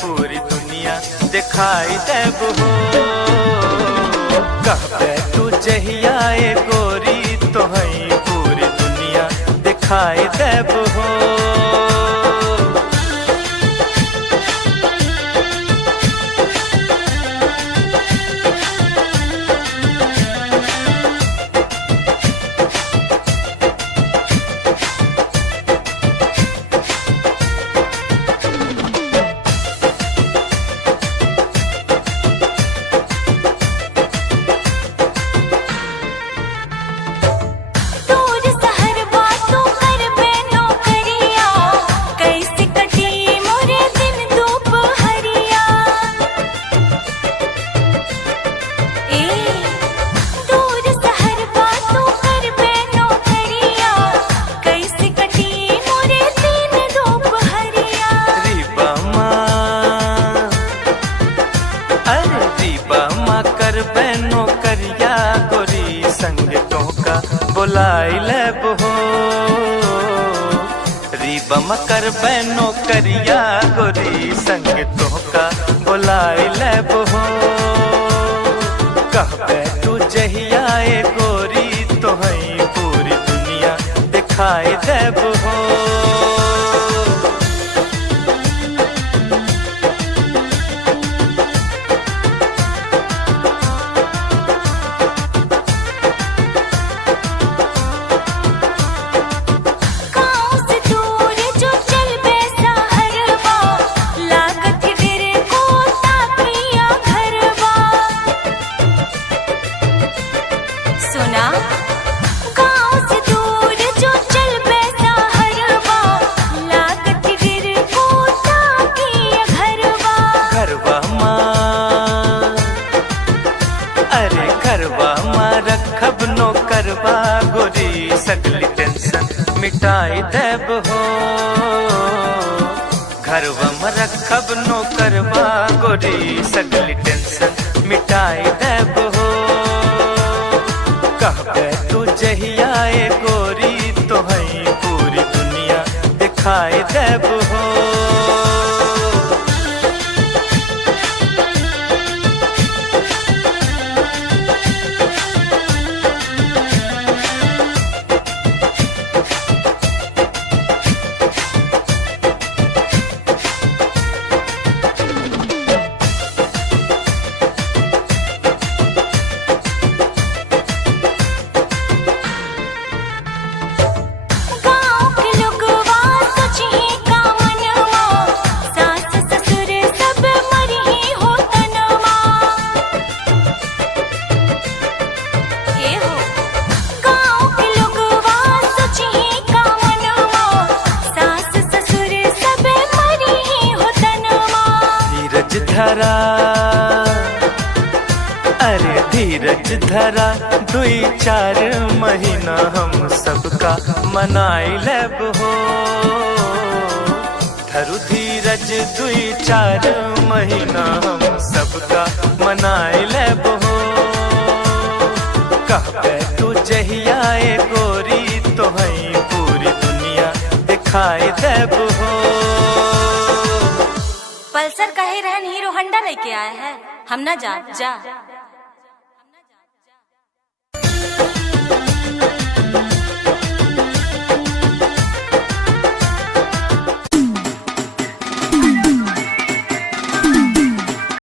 पूरी दुनिया दिखाई देब हो। कहबे तू जहिया ए गोरी तोहई पूरी दुनिया दिखाई देब हो। बहनों करिया गोरी संगतों का बुलाई लेब हो। रीबा मकर बहनों करिया गोरी संगतों का बुलाई लेब हो। कहबे तू जहिया ए गोरी तोहई पूरी दुनिया दिखाई देब हो। रखब नो करवा गोरी सगली टेंशन मिटाई देब हो। घरवा में रखब नो करवा गोरी सगली टेंशन मिटाई देब हो। कहबे तू जहिया ए गोरी तोहई पूरी दुनिया दिखाई देब हो। धरा अरे धीरज धरा 2-4 महीना हम सबका मनाई लेब हो। धरु धीरज 2-4 महीना हम सबका मनाई लेब हो। कहबे तू जहिया ए गोरी तोहई पूरी दुनिया दिखाई देब हो। पल्सर कहे रहन हीरो हंडा लेके आया है, हम ना जा।